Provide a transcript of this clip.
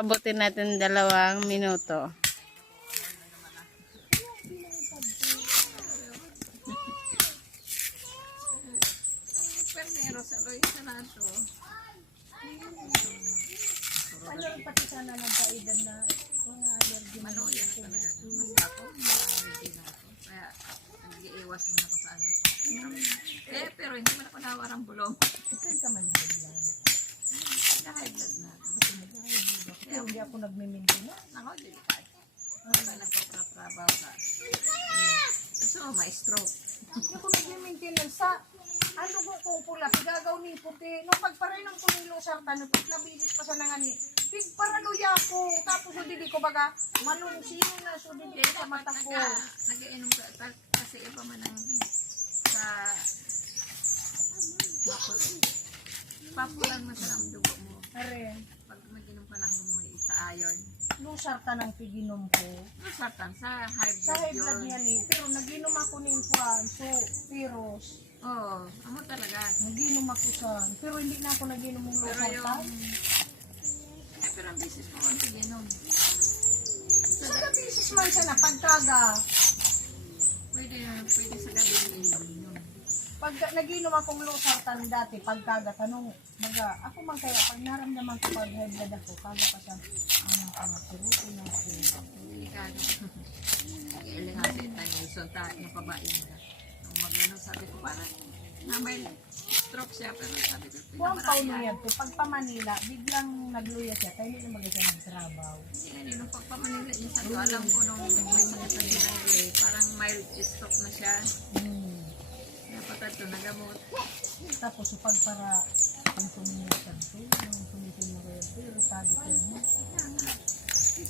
Abutin natin 2 minuto. Ano rin pati sana nagkaidan na mga allergy na Maluya na talaga. Mas ako, allergy na ako. Kaya, nag-iiwas muna ako sa ano. Pero hindi man ako nawarang bulong. Ikan ka man high Na-high blood na. Pero hindi ako nagme-maintenance. Ako, delikado. Kaya nagpatrabaho ka. Gusto mo, ma-stroke. Hindi ako nagme-maintenance sa ano ko kung pula, pigagaw ni puti. Nung pagparinong ko ni Lusang tanong, nabilis pa sa nangani. Pigparaluya ko. Tapos hindi ko baga, manungsiyo na, so hindi ko sa mata ko. Nag-iinom ka. Kasi iba man ang sa papulan mo sa ng dugo mo. Are, Pag mag-inom ka ng may isa iron. Lusang tanang piginom ko. Sartan sa high Sa blood high blood yun. niya ni, pero naginom ako ng puan, so, piros. Oo, amo talaga. Naginom ako sa, pero hindi na ako naginom ng Pero Lusang yung, tan. pero ang business mo ang pag-inom. Sa kabisis man siya na pagkaga. Pwede sa gabi yung inom. Pag naginom akong losartan dati, pagkaga, tanong, ako man kaya, pag naramdaman ko pag high blood ako, kaga pa siya, ano ka na, turutin na ako. Delikado. Ilihasi tayo, isunta, napabain na. Nung mag-ano, sabi ko parang na may stroke siya, pero sabi ko, Buwang paulo yan to, pag pa Manila, biglang nagluya siya, kaya hindi na mag siya nagtrabaho. Yan, nung pagpamanila niya, sabi ko, alam ko nung may sakit na siya parang mild stroke na siya. Napatad to, nagamot. Tapos, pag para, kung tuminig siya, nung tumitin mo kayo, pero sabi ko,